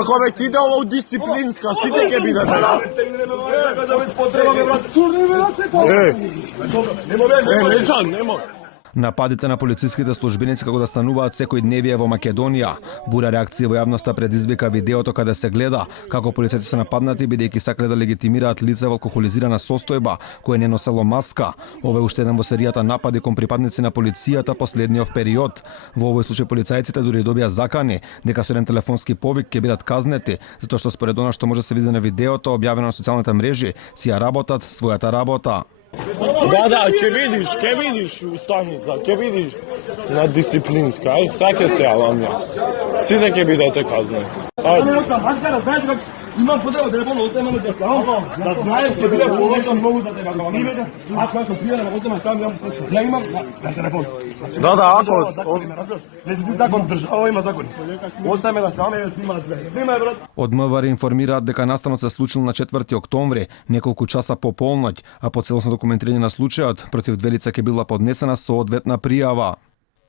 Ако ве киде ово дисциплинска, сите ќе бидете. Нема. Нападите на полициските службеници како да стануваат секојдневие во Македонија. Бура реакција во јавноста предизвика видеото каде се гледа како полицајци се нападнати бидејќи сакале да легитимираат лице во алкохолизирана состојба кое не носело маска. Ова е уште еден во серијата напади кон припадници на полицијата последниот период. Во овој случај полицајците дури добија закани дека со еден телефонски повик ќе бидат казнети, затоа што според она што може да се види на видеото објавено на социјалните мрежи, си ја работат својата работа. Да, ќе видиш уставница, ќе видиш на дисциплинска, саќе се јавам ја. Сите ќе бидете казнени. Имам потреба телефон, оставам да ставам. Да знаеш ќе биде положен многу за тебе. Ако сум пријател, возам сам ја имам телефон. Да, ако не си закон држава има закони. Оставаме да ставаме да снимаат све. Снимај брат. Од МВР информираат дека настанот се случил на 4 октомври, неколку часа по полноќ, а по целосно документирање на случајот против две лица ќе била поднесена соодветна пријава.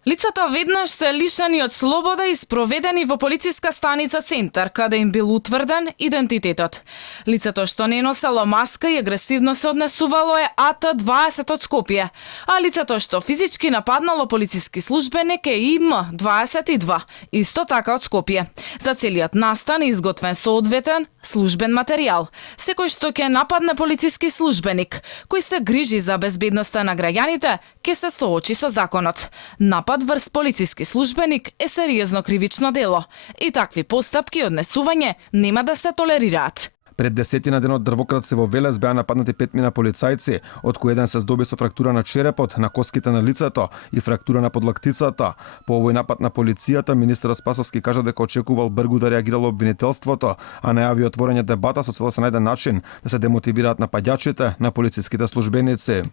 Лицата веднаш се лишени од слобода и спроведени во полициска станица Центар, каде им бил утврден идентитетот. Лицето што не носело маска и агресивно се однесувало е АТ-20 од Скопје, а лицето што физички нападнало полициски службеник е ИМ-22, исто така од Скопје. За целиот настан е изготвен соодветен службен материјал. Секој што ќе нападне полициски службеник, кој се грижи за безбедноста на граѓаните, ќе се соочи со законот. Напад врз полициски службеник е сериозно кривично дело и такви постапки и однесување нема да се толерираат. Пред 10 ден од дрвократци во Велес беа нападнати 5 полицајци, од кои еден се здоби со фрактура на черепот, на коските на лицето и фрактура на подлактицата. По овој напад на полицијата, министерот Спасовски кажа дека очекувал бргу да реагирало обвинителството, а најави отворање дебата со цел да се најде начин да се демотивираат нападјачите на полициските службеници.